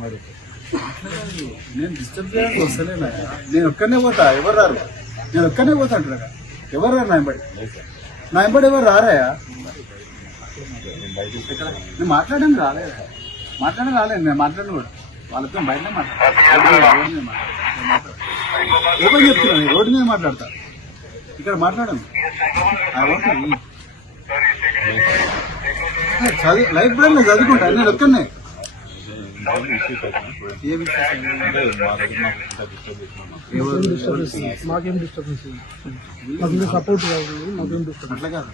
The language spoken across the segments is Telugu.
మరి నేను డిస్టర్బ్ చేయడానికి వస్తలేనా నేను ఒక్కనే పోతా ఎవరు రారు? నేను ఒక్కనే పోతా అంటున్నా ఎవరు రారు నా ఎంబడి నా ఎంబడి ఎవరు రారాయా నేను మాట్లాడడం రాలేదు. మాట్లాడడం రాలేదు నేను మాట్లాడను కూడా. వాళ్ళతో బయటనే మాట్లాడతాను ఓపెన్ చెప్తున్నాను నేను రోడ్డు మీద మాట్లాడతా. ఇక్కడ మాట్లాడను. I. చదువు లైబ్రరీలో చదువుకుంటా నేను ఒక్కనే ఏ విషయం ఎవరు- మాకేం డిస్టర్బెన్స్ మాకు సపోర్ట్ కావాలి మాకేం డిస్టర్బెన్స్ అట్లా కాదు.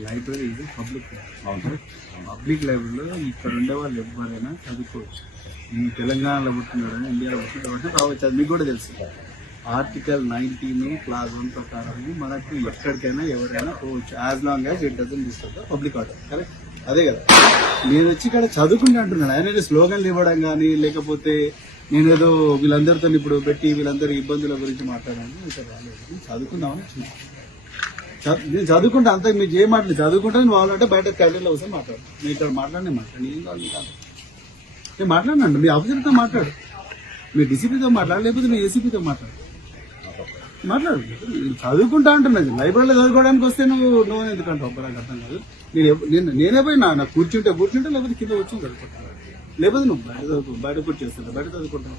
లైబ్రరీ ఇది పబ్లిక్ పబ్లిక్ లైబ్రరీలో ఇక్కడ ఉండే వాళ్ళు ఎవరైనా చదువుకోవచ్చు. ఈ తెలంగాణలో పుట్టినాడు ఇండియాలో పుట్టినాడు కాబట్టి రావచ్చు అది మీకు కూడా తెలుసు. ఆర్టికల్ నైన్టీన్ క్లాస్ వన్ ప్రకారం మనకు ఎక్కడికైనా ఎవరైనా పోవచ్చు. As long as it doesn't disturb public order correct అదే కదా. నేను వచ్చి ఇక్కడ చదువుకుంటే అంటున్నాను. ఆయన స్లోగన్లు ఇవ్వడం కానీ లేకపోతే నేను ఏదో వీళ్ళందరితో ఇప్పుడు పెట్టి వీళ్ళందరి ఇబ్బందుల గురించి మాట్లాడాను రాలేదు. చదువుకుందామని వచ్చిన. నేను చదువుకుంటే. అంత మీరు ఏం మాట్లాడి చదువుకుంటే నేను వాళ్ళంటే బయట క్యాడీలో వస్తే మాట్లాడు. నేను ఇక్కడ మాట్లాడి. మాట్లాడి ఏం కావాలి కాదు నేను మాట్లాడినండి. మీ ఆఫీసర్తో మాట్లాడు. మీ డీసీపీతో మాట్లాడు లేకపోతే మీ ఏసీపీతో మాట్లాడు. మాట్లాడు. చదువుకుంటా అంటున్నది లైబ్రరీలో చదువుకోవడానికి వస్తే నువ్వు నువ్వు ఎందుకంటావు అబ్బా నాకు అర్థం కాదు. నేను నేను నేనే పోయి నా నాకు కూర్చుంటే కూర్చుంటే లేకపోతే కింద కూర్చొని చదువుకుంటాను లేకపోతే నువ్వు బయట చదువుకో బయట కూర్చొస్తాను బయట చదువుకుంటాను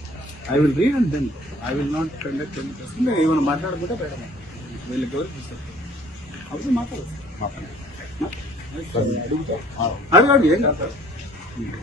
I will read and then I will not conduct any question ఏమైనా మాట్లాడుకుంటే బయట మాట్లాడు. వీళ్ళకి ఎవరికి డిస్టర్బ్ అప్పుడు మాట్లాడచ్చు అడుగుతా. అడగండి ఏం కాదు